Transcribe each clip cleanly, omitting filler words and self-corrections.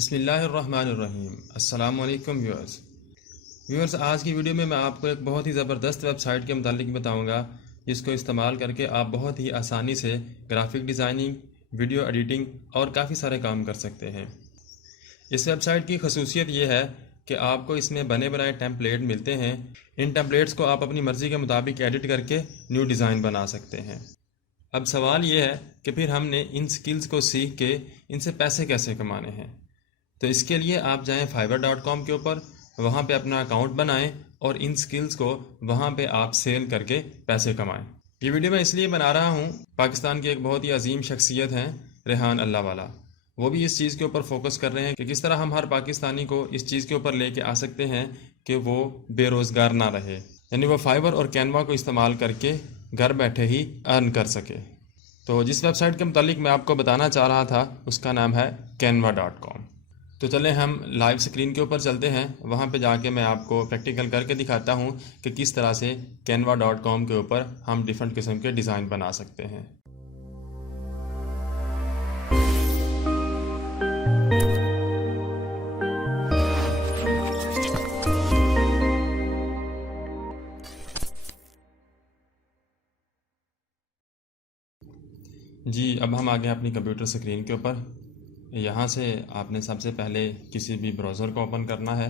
बिस्मिल्लाहिर्रहमानिर्रहीम। अस्सलाम वालेकुम व्यूअर्स, आज की वीडियो में मैं आपको एक बहुत ही ज़बरदस्त वेबसाइट के मुतालिक बताऊंगा जिसको इस्तेमाल करके आप बहुत ही आसानी से ग्राफिक डिज़ाइनिंग, वीडियो एडिटिंग और काफ़ी सारे काम कर सकते हैं। इस वेबसाइट की खसूसियत ये है कि आपको इसमें बने बनाए टेम्पलेट मिलते हैं। इन टेम्पलेट्स को आप अपनी मर्ज़ी के मुताबिक एडिट करके न्यू डिज़ाइन बना सकते हैं। अब सवाल ये है कि फिर हमने इन स्किल्स को सीख के इनसे पैसे कैसे कमाने हैं। तो इसके लिए आप जाएं fiverr.com के ऊपर, वहाँ पे अपना अकाउंट बनाएं और इन स्किल्स को वहाँ पे आप सेल करके पैसे कमाएं। ये वीडियो मैं इसलिए बना रहा हूँ, पाकिस्तान की एक बहुत ही अजीम शख्सियत हैं रेहान अल्लाह वाला। वो भी इस चीज़ के ऊपर फोकस कर रहे हैं कि किस तरह हम हर पाकिस्तानी को इस चीज़ के ऊपर लेके आ सकते हैं कि वो बेरोज़गार ना रहे, यानी वो फाइवर और कैनवा को इस्तेमाल करके घर बैठे ही अर्न कर सके। तो जिस वेबसाइट के मुतालिक मैं आपको बताना चाह रहा था उसका नाम है canva.com। तो चलें हम लाइव स्क्रीन के ऊपर चलते हैं, वहाँ पे जाके मैं आपको प्रैक्टिकल करके दिखाता हूँ कि किस तरह से canva.com के ऊपर हम डिफरेंट किस्म के डिज़ाइन बना सकते हैं। जी, अब हम आ गए अपनी कंप्यूटर स्क्रीन के ऊपर। यहाँ से आपने सबसे पहले किसी भी ब्राउज़र को ओपन करना है।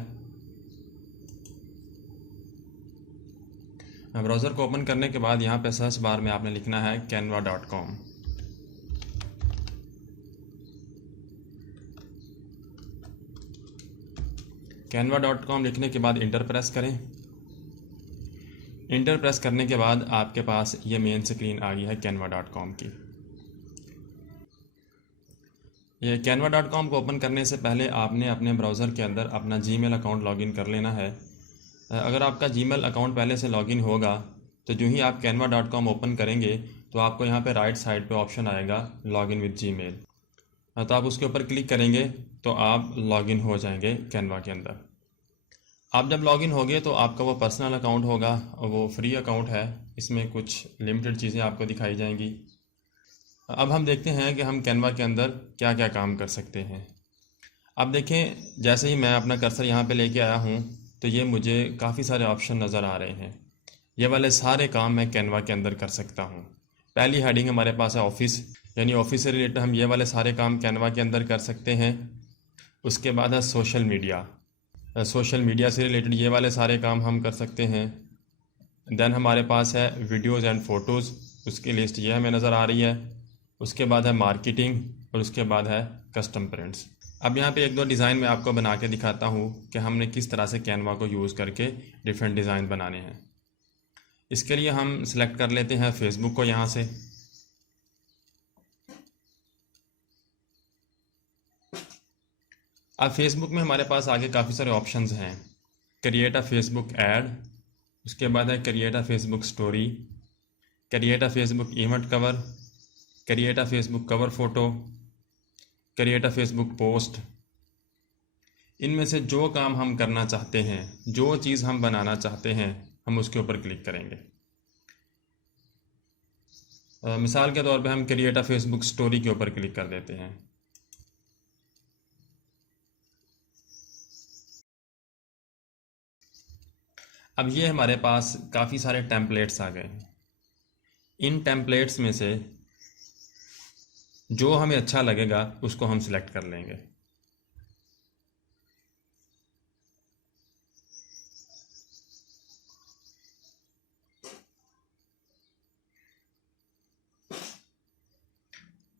ब्राउज़र को ओपन करने के बाद यहाँ पे सर्च बार में आपने लिखना है canva.com। canva.com लिखने के बाद इंटर प्रेस करें। इंटर प्रेस करने के बाद आपके पास ये मेन स्क्रीन आ गई है canva.com की। ये canva.com को ओपन करने से पहले आपने अपने ब्राउज़र के अंदर अपना जीमेल अकाउंट लॉगिन कर लेना है। अगर आपका जीमेल अकाउंट पहले से लॉगिन होगा तो जो ही आप canva.com ओपन करेंगे तो आपको यहाँ पे राइट साइड पे ऑप्शन आएगा लॉगिन विद जीमेल। तो आप उसके ऊपर क्लिक करेंगे तो आप लॉगिन हो जाएंगे कैनवा के अंदर। आप जब लॉगिन होंगे तो आपका वो पर्सनल अकाउंट होगा, वो फ्री अकाउंट है, इसमें कुछ लिमिटेड चीज़ें आपको दिखाई जाएंगी। अब हम देखते हैं कि हम कैनवा के अंदर क्या क्या काम कर सकते हैं। अब देखें, जैसे ही मैं अपना कर्सर यहाँ पे लेके आया हूँ तो ये मुझे काफ़ी सारे ऑप्शन नज़र आ रहे हैं। ये वाले सारे काम मैं कैनवा के अंदर कर सकता हूँ। पहली हेडिंग हमारे पास है ऑफिस, यानी ऑफिस से रिलेटेड हम ये वाले सारे काम कैनवा के अंदर कर सकते हैं। उसके बाद है सोशल मीडिया, सोशल मीडिया से रिलेटेड ये वाले सारे काम हम कर सकते हैं। देन हमारे पास है वीडियोज़ एंड फ़ोटोज़, उसकी लिस्ट ये हमें नज़र आ रही है। उसके बाद है मार्केटिंग और उसके बाद है कस्टम प्रिंट्स। अब यहाँ पे एक दो डिज़ाइन मैं आपको बना के दिखाता हूँ कि हमने किस तरह से कैनवा को यूज़ करके डिफरेंट डिज़ाइन बनाने हैं। इसके लिए हम सिलेक्ट कर लेते हैं फेसबुक को यहाँ से। अब फेसबुक में हमारे पास आगे काफ़ी सारे ऑप्शंस हैं। क्रिएट अ फेसबुक ऐड, उसके बाद है create a Facebook story, create a Facebook event cover, create a Facebook cover photo, create a Facebook post. इनमें से जो काम हम करना चाहते हैं, जो चीज़ हम बनाना चाहते हैं, हम उसके ऊपर क्लिक करेंगे। मिसाल के तौर पे हम क्रिएट अ फेसबुक स्टोरी के ऊपर क्लिक कर देते हैं। अब ये हमारे पास काफ़ी सारे टेम्पलेट्स आ गए हैं। इन टेम्पलेट्स में से जो हमें अच्छा लगेगा उसको हम सिलेक्ट कर लेंगे।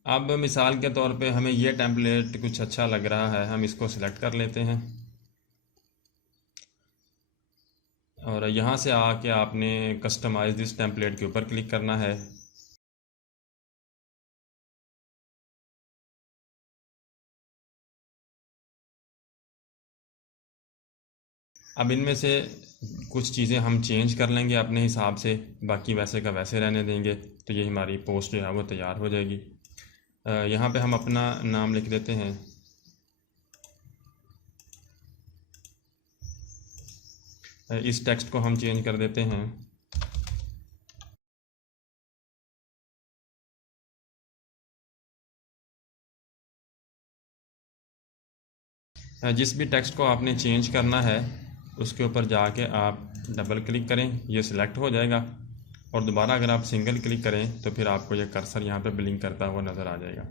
अब मिसाल के तौर पे हमें ये टेम्पलेट कुछ अच्छा लग रहा है, हम इसको सिलेक्ट कर लेते हैं और यहाँ से आके आपने कस्टमाइज दिस टेम्पलेट के ऊपर क्लिक करना है। अब इनमें से कुछ चीज़ें हम चेंज कर लेंगे अपने हिसाब से, बाकी वैसे का वैसे रहने देंगे। तो ये हमारी पोस्ट जो है वो तैयार हो जाएगी। यहाँ पे हम अपना नाम लिख देते हैं। इस टेक्स्ट को हम चेंज कर देते हैं। जिस भी टेक्स्ट को आपने चेंज करना है उसके ऊपर जाके आप डबल क्लिक करें, ये सिलेक्ट हो जाएगा। और दोबारा अगर आप सिंगल क्लिक करें तो फिर आपको ये कर्सर यहाँ पे ब्लिंक करता हुआ नज़र आ जाएगा।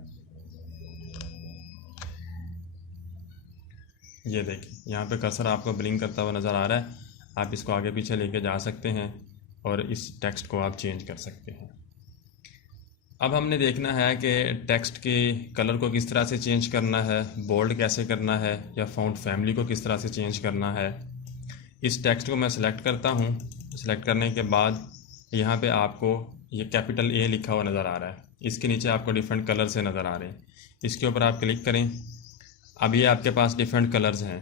ये देखिए यहाँ पे कर्सर आपको ब्लिंक करता हुआ नज़र आ रहा है। आप इसको आगे पीछे लेके जा सकते हैं और इस टेक्स्ट को आप चेंज कर सकते हैं। अब हमने देखना है कि टेक्स्ट के कलर को किस तरह से चेंज करना है, बोल्ड कैसे करना है, या फ़ॉन्ट फैमिली को किस तरह से चेंज करना है। इस टेक्स्ट को मैं सिलेक्ट करता हूँ। सिलेक्ट करने के बाद यहाँ पे आपको ये कैपिटल ए लिखा हुआ नज़र आ रहा है। इसके नीचे आपको डिफरेंट कलर से नज़र आ रहे हैं। इसके ऊपर आप क्लिक करें। अब ये आपके पास डिफरेंट कलर्स हैं।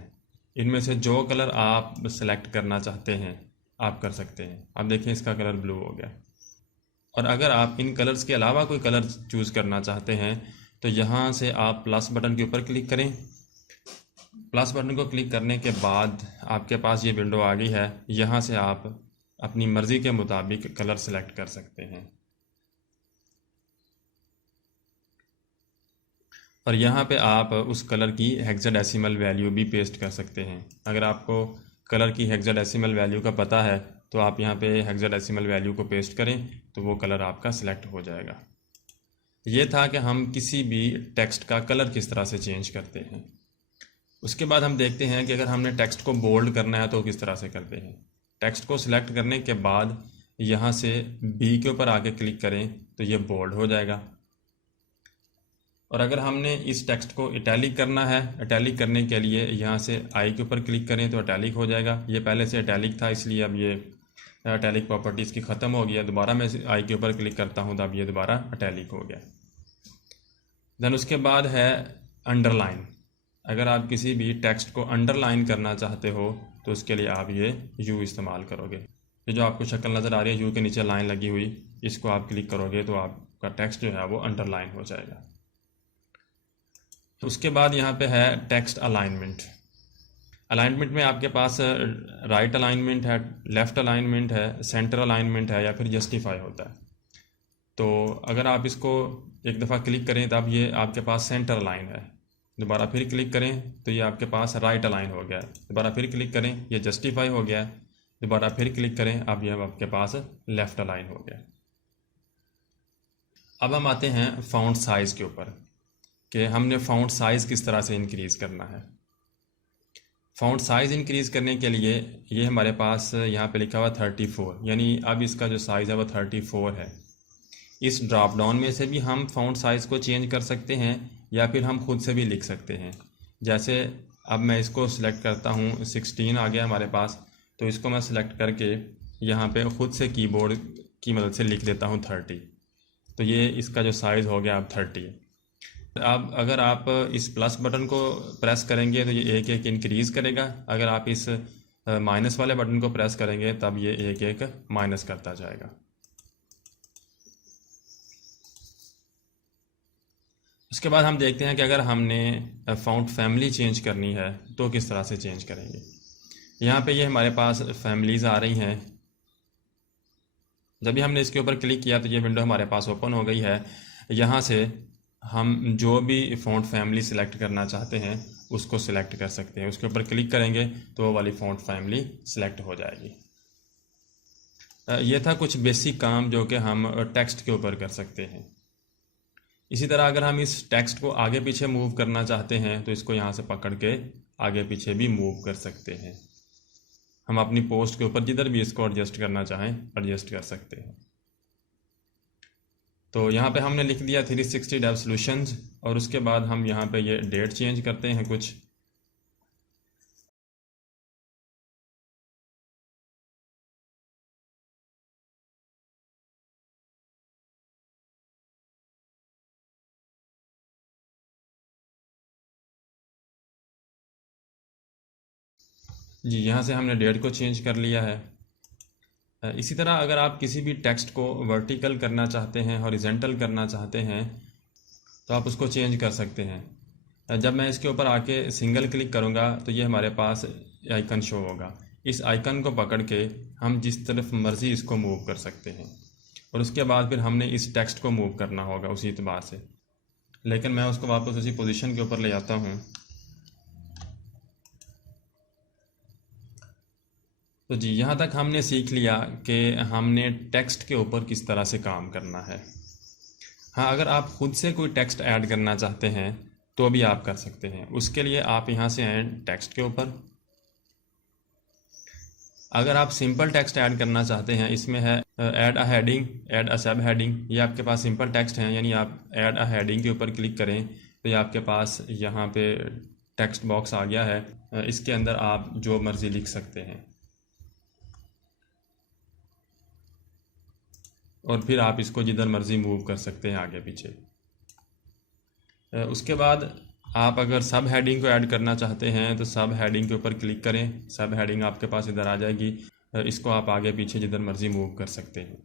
इनमें से जो कलर आप सेलेक्ट करना चाहते हैं आप कर सकते हैं। अब देखें इसका कलर ब्लू हो गया। और अगर आप इन कलर्स के अलावा कोई कलर चूज़ करना चाहते हैं तो यहाँ से आप प्लस बटन के ऊपर क्लिक करें। प्लस बटन को क्लिक करने के बाद आपके पास ये विंडो आ गई है। यहाँ से आप अपनी मर्ज़ी के मुताबिक कलर सेलेक्ट कर सकते हैं। और यहाँ पे आप उस कलर की हेक्साडेसिमल वैल्यू भी पेस्ट कर सकते हैं। अगर आपको कलर की हेक्साडेसिमल वैल्यू का पता है तो आप यहाँ पे हेक्साडेसिमल वैल्यू को पेस्ट करें तो वो कलर आपका सिलेक्ट हो जाएगा। ये था कि हम किसी भी टेक्स्ट का कलर किस तरह से चेंज करते हैं। उसके बाद हम देखते हैं कि अगर हमने टेक्स्ट को बोल्ड करना है तो किस तरह से करते हैं। टेक्स्ट को सिलेक्ट करने के बाद यहाँ से बी के ऊपर आके क्लिक करें तो ये बोल्ड हो जाएगा। और अगर हमने इस टेक्स्ट को इटैलिक करना है, इटैलिक करने के लिए यहाँ से आई के ऊपर क्लिक करें तो इटैलिक हो जाएगा। ये पहले से इटैलिक था इसलिए अब ये इटैलिक प्रॉपर्टी इसकी ख़त्म हो गया। दोबारा मैं आई के ऊपर क्लिक करता हूँ तो अब ये दोबारा इटैलिक हो गया। देन उसके बाद है अंडरलाइन। अगर आप किसी भी टेक्स्ट को अंडरलाइन करना चाहते हो तो उसके लिए आप ये यू इस्तेमाल करोगे। ये जो आपको शक्ल नज़र आ रही है यू के नीचे लाइन लगी हुई, इसको आप क्लिक करोगे तो आपका टेक्स्ट जो है वो अंडरलाइन हो जाएगा। उसके बाद यहाँ पे है टेक्स्ट अलाइनमेंट। अलाइनमेंट में आपके पास राइट अलाइनमेंट है, लेफ़्ट अलाइनमेंट है, सेंटर अलाइनमेंट है या फिर जस्टिफाई होता है। तो अगर आप इसको एक दफ़ा क्लिक करें तब ये आपके पास सेंटर अलाइन है। दोबारा फिर क्लिक करें तो ये आपके पास राइट अलाइन हो गया है। दोबारा फिर क्लिक करें ये जस्टिफाई हो गया है। दोबारा फिर क्लिक करें अब ये आपके पास लेफ़्ट अलाइन हो गया। अब हम आते हैं फ़ॉन्ट साइज़ के ऊपर कि हमने फ़ॉन्ट साइज़ किस तरह से इंक्रीज़ करना है। फ़ॉन्ट साइज़ इंक्रीज़ करने के लिए ये हमारे पास यहाँ पे लिखा हुआ 34, यानी अब इसका जो साइज़ है वो 34 है। इस ड्रॉप डाउन में से भी हम फ़ॉन्ट साइज़ को चेंज कर सकते हैं या फिर हम खुद से भी लिख सकते हैं। जैसे अब मैं इसको सिलेक्ट करता हूँ, 16 आ गया हमारे पास, तो इसको मैं सिलेक्ट करके यहाँ पे ख़ुद से कीबोर्ड की मदद से लिख देता हूँ 30। तो ये इसका जो साइज़ हो गया अब 30 है। अब अगर आप इस प्लस बटन को प्रेस करेंगे तो ये एक एक इंक्रीज़ करेगा। अगर आप इस माइनस वाले बटन को प्रेस करेंगे तब ये एक एक माइनस करता जाएगा। उसके बाद हम देखते हैं कि अगर हमने फ़ॉन्ट फैमिली चेंज करनी है तो किस तरह से चेंज करेंगे। यहाँ पे ये हमारे पास फैमिलीज़ आ रही हैं। जब भी हमने इसके ऊपर क्लिक किया तो ये विंडो हमारे पास ओपन हो गई है। यहाँ से हम जो भी फ़ॉन्ट फैमिली सिलेक्ट करना चाहते हैं उसको सिलेक्ट कर सकते हैं। उसके ऊपर क्लिक करेंगे तो वो वाली फ़ॉन्ट फैमिली सिलेक्ट हो जाएगी। ये था कुछ बेसिक काम जो कि हम टेक्स्ट के ऊपर कर सकते हैं। इसी तरह अगर हम इस टेक्स्ट को आगे पीछे मूव करना चाहते हैं तो इसको यहाँ से पकड़ के आगे पीछे भी मूव कर सकते हैं। हम अपनी पोस्ट के ऊपर जिधर भी इसको एडजस्ट करना चाहें एडजस्ट कर सकते हैं। तो यहाँ पे हमने लिख दिया 360 डेव सॉल्यूशंस और उसके बाद हम यहाँ पे ये डेट चेंज करते हैं कुछ। जी यहाँ से हमने डेट को चेंज कर लिया है। इसी तरह अगर आप किसी भी टेक्स्ट को वर्टिकल करना चाहते हैं, हॉरिजेंटल करना चाहते हैं तो आप उसको चेंज कर सकते हैं। जब मैं इसके ऊपर आके सिंगल क्लिक करूँगा तो ये हमारे पास आइकन शो होगा। इस आइकन को पकड़ के हम जिस तरफ मर्ज़ी इसको मूव कर सकते हैं और उसके बाद फिर हमने इस टेक्स्ट को मूव करना होगा उसी एतबार से। लेकिन मैं उसको वापस उसी पोजीशन के ऊपर ले आता हूँ। तो जी, यहाँ तक हमने सीख लिया कि हमने टेक्स्ट के ऊपर किस तरह से काम करना है। हाँ, अगर आप खुद से कोई टेक्स्ट ऐड करना चाहते हैं तो भी आप कर सकते हैं। उसके लिए आप यहाँ से आएँ टेक्स्ट के ऊपर। अगर आप सिंपल टेक्स्ट ऐड करना चाहते हैं, इसमें है ऐड अ हेडिंग, ऐड अ सब हेडिंग। ये आपके पास सिंपल टेक्स्ट हैं, यानी आप ऐड अ हेडिंग के ऊपर क्लिक करें तो ये आपके पास यहाँ पे टेक्स्ट बॉक्स आ गया है। इसके अंदर आप जो मर्ज़ी लिख सकते हैं और फिर आप इसको जिधर मर्ज़ी मूव कर सकते हैं आगे पीछे। उसके बाद आप अगर सब हेडिंग को ऐड करना चाहते हैं तो सब हेडिंग के ऊपर क्लिक करें। सब हेडिंग आपके पास इधर आ जाएगी। इसको आप आगे पीछे जिधर मर्ज़ी मूव कर सकते हैं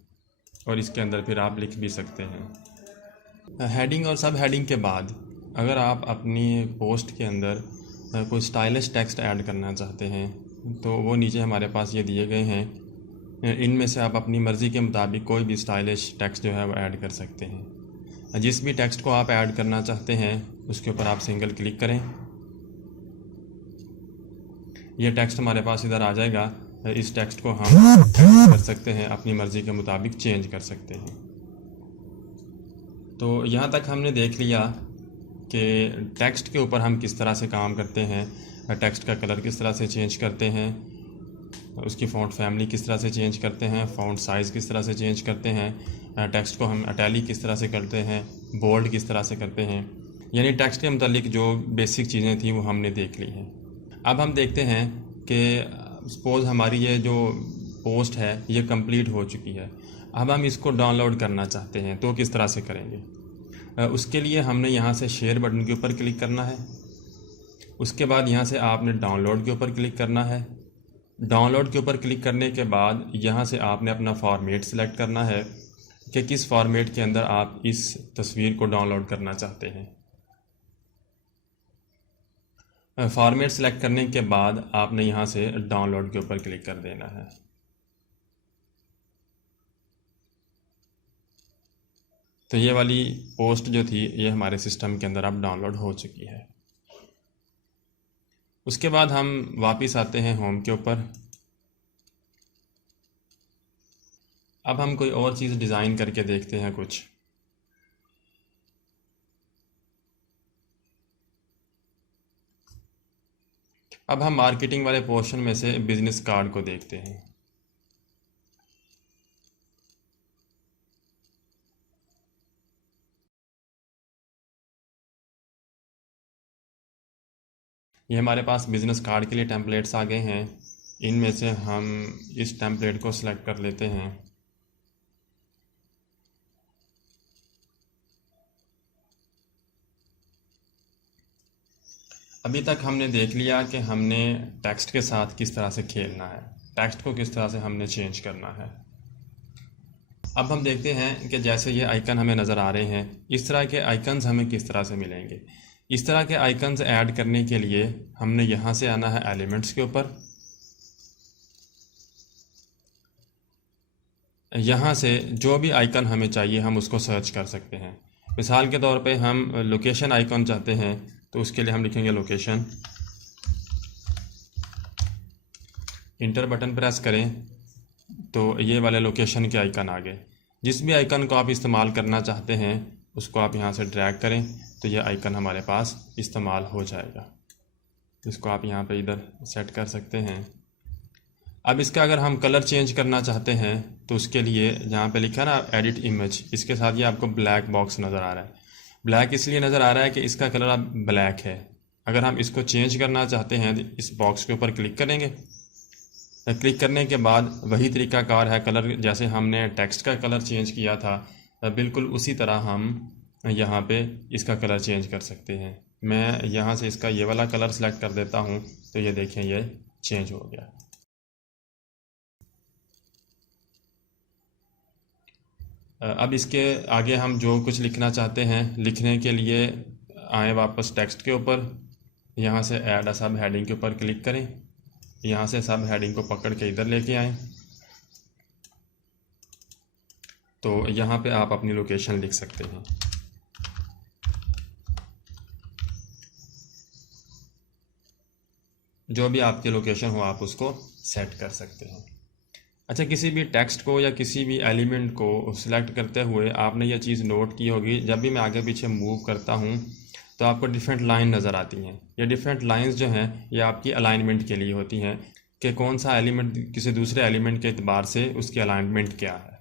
और इसके अंदर फिर आप लिख भी सकते हैं। हेडिंग और सब हेडिंग के बाद अगर आप अपनी पोस्ट के अंदर कोई स्टाइलिश टेक्स्ट ऐड करना चाहते हैं तो वो नीचे हमारे पास ये दिए गए हैं। इनमें से आप अपनी मर्ज़ी के मुताबिक कोई भी स्टाइलिश टेक्स्ट जो है वो ऐड कर सकते हैं। जिस भी टेक्स्ट को आप ऐड करना चाहते हैं उसके ऊपर आप सिंगल क्लिक करें। ये टेक्स्ट हमारे पास इधर आ जाएगा। इस टेक्स्ट को हम कर सकते हैं, अपनी मर्ज़ी के मुताबिक चेंज कर सकते हैं। तो यहाँ तक हमने देख लिया कि टेक्स्ट के ऊपर हम किस तरह से काम करते हैं, टेक्स्ट का कलर किस तरह से चेंज करते हैं, उसकी फ़ॉन्ट फैमिली किस तरह से चेंज करते हैं, फ़ॉन्ट साइज़ किस तरह से चेंज करते हैं, टेक्स्ट को हम इटैलिक किस तरह से करते हैं, बोल्ड किस तरह से करते हैं। यानी टेक्स्ट के मुतालिक जो बेसिक चीज़ें थी वो हमने देख ली हैं। अब हम देखते हैं कि सपोज़ हमारी ये जो पोस्ट है ये कंप्लीट हो चुकी है। अब हम इसको डाउनलोड करना चाहते हैं तो किस तरह से करेंगे। उसके लिए हमने यहाँ से शेयर बटन के ऊपर क्लिक करना है। उसके बाद यहाँ से आपने डाउनलोड के ऊपर क्लिक करना है। डाउनलोड के ऊपर क्लिक करने के बाद यहाँ से आपने अपना फॉर्मेट सेलेक्ट करना है कि किस फॉर्मेट के अंदर आप इस तस्वीर को डाउनलोड करना चाहते हैं। फॉर्मेट सेलेक्ट करने के बाद आपने यहाँ से डाउनलोड के ऊपर क्लिक कर देना है। तो ये वाली पोस्ट जो थी ये हमारे सिस्टम के अंदर अब डाउनलोड हो चुकी है। उसके बाद हम वापस आते हैं होम के ऊपर। अब हम कोई और चीज़ डिज़ाइन करके देखते हैं कुछ। अब हम मार्केटिंग वाले पोर्शन में से बिज़नेस कार्ड को देखते हैं। ये हमारे पास बिज़नेस कार्ड के लिए टेम्पलेट्स आ गए हैं। इनमें से हम इस टेम्पलेट को सिलेक्ट कर लेते हैं। अभी तक हमने देख लिया कि हमने टेक्स्ट के साथ किस तरह से खेलना है, टेक्स्ट को किस तरह से हमने चेंज करना है। अब हम देखते हैं कि जैसे ये आइकन हमें नज़र आ रहे हैं, इस तरह के आइकन्स हमें किस तरह से मिलेंगे। इस तरह के आइकन्स ऐड करने के लिए हमने यहाँ से आना है एलिमेंट्स के ऊपर। यहाँ से जो भी आइकन हमें चाहिए हम उसको सर्च कर सकते हैं। मिसाल के तौर पे हम लोकेशन आइकन चाहते हैं तो उसके लिए हम लिखेंगे लोकेशन। इंटर बटन प्रेस करें तो ये वाले लोकेशन के आइकन आ गए। जिस भी आइकन को आप इस्तेमाल करना चाहते हैं उसको आप यहाँ से ड्रैग करें तो ये आइकन हमारे पास इस्तेमाल हो जाएगा। इसको आप यहाँ पे इधर सेट कर सकते हैं। अब इसका अगर हम कलर चेंज करना चाहते हैं तो उसके लिए यहाँ पे लिखा है ना एडिट इमेज, इसके साथ ये आपको ब्लैक बॉक्स नज़र आ रहा है। ब्लैक इसलिए नज़र आ रहा है कि इसका कलर अब ब्लैक है। अगर हम इसको चेंज करना चाहते हैं तो इस बॉक्स के ऊपर क्लिक करेंगे। क्लिक करने के बाद वही तरीकाकार है, कलर जैसे हमने टेक्स्ट का कलर चेंज किया था बिल्कुल उसी तरह हम यहाँ पे इसका कलर चेंज कर सकते हैं। मैं यहाँ से इसका ये वाला कलर सेलेक्ट कर देता हूँ तो ये देखें ये चेंज हो गया। अब इसके आगे हम जो कुछ लिखना चाहते हैं लिखने के लिए आए वापस टेक्स्ट के ऊपर। यहाँ से ऐड अ सब हेडिंग के ऊपर क्लिक करें। यहाँ से सब हेडिंग को पकड़ के इधर लेके आएँ तो यहाँ पे आप अपनी लोकेशन लिख सकते हैं। जो भी आपकी लोकेशन हो आप उसको सेट कर सकते हैं। अच्छा, किसी भी टेक्स्ट को या किसी भी एलिमेंट को सिलेक्ट करते हुए आपने यह चीज़ नोट की होगी, जब भी मैं आगे पीछे मूव करता हूँ तो आपको डिफरेंट लाइन नज़र आती हैं। ये डिफरेंट लाइंस जो हैं ये आपकी अलाइनमेंट के लिए होती हैं कि कौन सा एलिमेंट किसी दूसरे एलिमेंट के एतबार से उसकी अलाइनमेंट क्या है।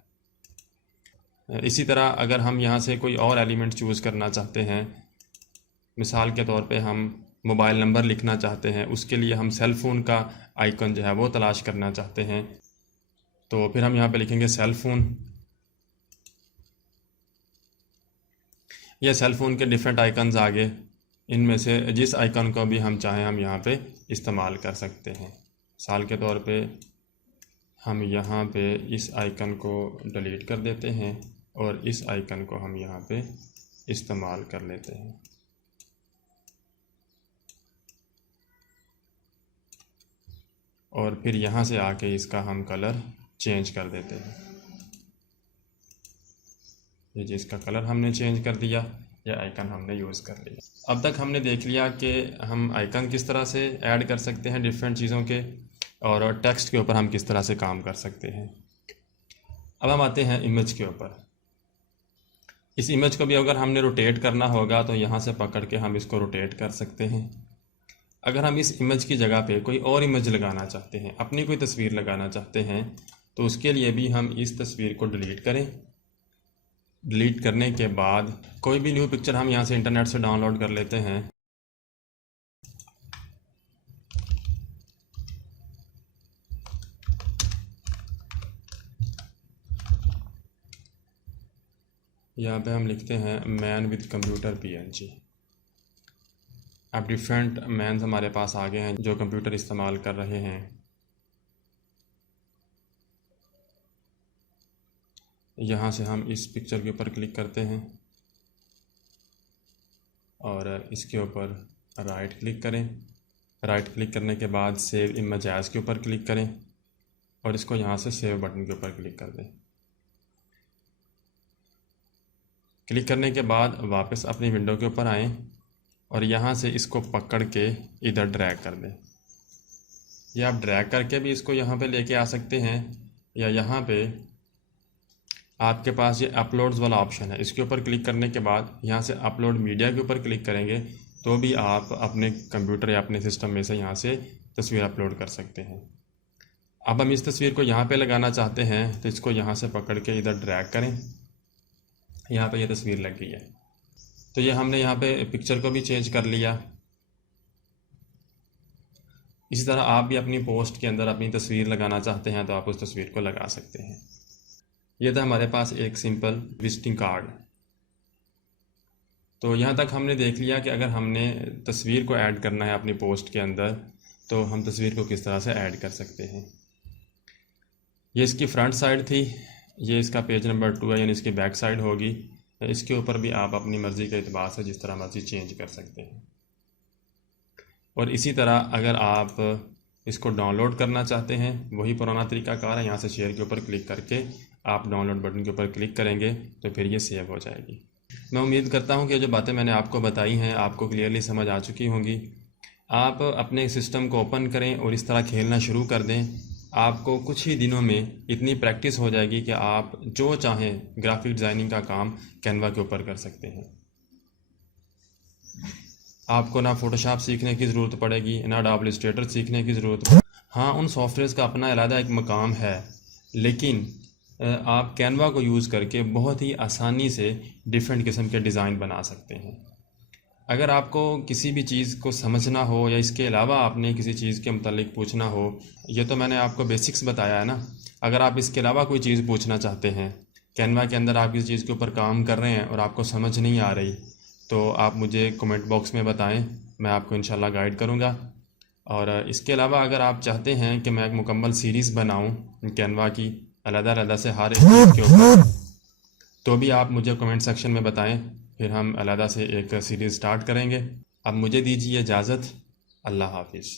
इसी तरह अगर हम यहाँ से कोई और एलिमेंट चूज़ करना चाहते हैं, मिसाल के तौर पे हम मोबाइल नंबर लिखना चाहते हैं, उसके लिए हम सेल फ़ोन का आइकन जो है वो तलाश करना चाहते हैं, तो फिर हम यहाँ पे लिखेंगे सेल फ़ोन। ये सेल फ़ोन के डिफरेंट आइकन्स आ गए, इनमें से जिस आइकन को भी हम चाहें हम यहाँ पे इस्तेमाल कर सकते हैं। मिसाल के तौर पे हम यहाँ पे इस आइकन को डिलीट कर देते हैं और इस आइकन को हम यहाँ पे इस्तेमाल कर लेते हैं। और फिर यहाँ से आके इसका हम कलर चेंज कर देते हैं। ये जिसका कलर हमने चेंज कर दिया, यह आइकन हमने यूज़ कर लिया। अब तक हमने देख लिया कि हम आइकन किस तरह से ऐड कर सकते हैं डिफरेंट चीज़ों के, और टेक्स्ट के ऊपर हम किस तरह से काम कर सकते हैं। अब हम आते हैं इमेज के ऊपर। इस इमेज को भी अगर हमने रोटेट करना होगा तो यहाँ से पकड़ के हम इसको रोटेट कर सकते हैं। अगर हम इस इमेज की जगह पे कोई और इमेज लगाना चाहते हैं, अपनी कोई तस्वीर लगाना चाहते हैं, तो उसके लिए भी हम इस तस्वीर को डिलीट करें। डिलीट करने के बाद कोई भी न्यू पिक्चर हम यहाँ से इंटरनेट से डाउनलोड कर लेते हैं। यहाँ पे हम लिखते हैं मैन विद कंप्यूटर PNG। अब डिफरेंट मैन्स हमारे पास आ गए हैं जो कंप्यूटर इस्तेमाल कर रहे हैं। यहाँ से हम इस पिक्चर के ऊपर क्लिक करते हैं और इसके ऊपर राइट क्लिक करें। राइट क्लिक करने के बाद सेव इमेज एज के ऊपर क्लिक करें और इसको यहाँ से सेव बटन के ऊपर क्लिक कर दें। क्लिक करने के बाद वापस अपनी विंडो के ऊपर आएँ और यहाँ से इसको पकड़ के इधर ड्रैग कर दें। या आप ड्रैग करके भी इसको यहाँ पे लेके आ सकते हैं, या यहाँ पे आपके पास ये अपलोड्स वाला ऑप्शन है, इसके ऊपर क्लिक करने के बाद यहाँ से अपलोड मीडिया के ऊपर क्लिक करेंगे तो भी आप अपने कंप्यूटर या अपने सिस्टम में से यहाँ से तस्वीर अपलोड कर सकते हैं। अब हम इस तस्वीर को यहाँ पे लगाना चाहते हैं तो इसको यहाँ से पकड़ के इधर ड्रैग करें, यहाँ पे ये तस्वीर लग गई है। तो ये हमने यहाँ पे पिक्चर को भी चेंज कर लिया। इसी तरह आप भी अपनी पोस्ट के अंदर अपनी तस्वीर लगाना चाहते हैं तो आप उस तस्वीर को लगा सकते हैं। ये था हमारे पास एक सिंपल विजिटिंग कार्ड। तो यहाँ तक हमने देख लिया कि अगर हमने तस्वीर को ऐड करना है अपनी पोस्ट के अंदर तो हम तस्वीर को किस तरह से ऐड कर सकते हैं। ये इसकी फ्रंट साइड थी, ये इसका पेज नंबर 2 है, यानी इसकी बैक साइड होगी। इसके ऊपर भी आप अपनी मर्ज़ी के एतबार से जिस तरह मर्ज़ी चेंज कर सकते हैं। और इसी तरह अगर आप इसको डाउनलोड करना चाहते हैं, वही पुराना तरीकाकार है, यहाँ से शेयर के ऊपर क्लिक करके आप डाउनलोड बटन के ऊपर क्लिक करेंगे तो फिर ये सेव हो जाएगी। मैं उम्मीद करता हूँ कि जो बातें मैंने आपको बताई हैं आपको क्लियरली समझ आ चुकी होंगी। आप अपने सिस्टम को ओपन करें और इस तरह खेलना शुरू कर दें। आपको कुछ ही दिनों में इतनी प्रैक्टिस हो जाएगी कि आप जो चाहें ग्राफिक डिज़ाइनिंग का काम कैनवा के ऊपर कर सकते हैं। आपको ना फ़ोटोशॉप सीखने की ज़रूरत पड़ेगी, ना एडोब इलस्ट्रेटर सीखने की ज़रूरत पड़ेगी। हाँ, उन सॉफ्टवेयर्स का अपना अलग एक मकाम है, लेकिन आप कैनवा को यूज़ करके बहुत ही आसानी से डिफरेंट किस्म के डिज़ाइन बना सकते हैं। अगर आपको किसी भी चीज़ को समझना हो या इसके अलावा आपने किसी चीज़ के मुतालिक पूछना हो, ये तो मैंने आपको बेसिक्स बताया है ना। अगर आप इसके अलावा कोई चीज़ पूछना चाहते हैं, कैनवा के अंदर आप किसी चीज़ के ऊपर काम कर रहे हैं और आपको समझ नहीं आ रही, तो आप मुझे कमेंट बॉक्स में बताएं, मैं आपको इंशाल्लाह गाइड करूँगा। और इसके अलावा अगर आप चाहते हैं कि मैं एक मुकम्मल सीरीज़ बनाऊँ कैनवा की अलग-अलग से हर एक चीज़ के ऊपर, तो भी आप मुझे कमेंट सेक्शन में बताएं, फिर हम अलग से एक सीरीज़ स्टार्ट करेंगे। अब मुझे दीजिए इजाज़त। अल्लाह हाफिज़।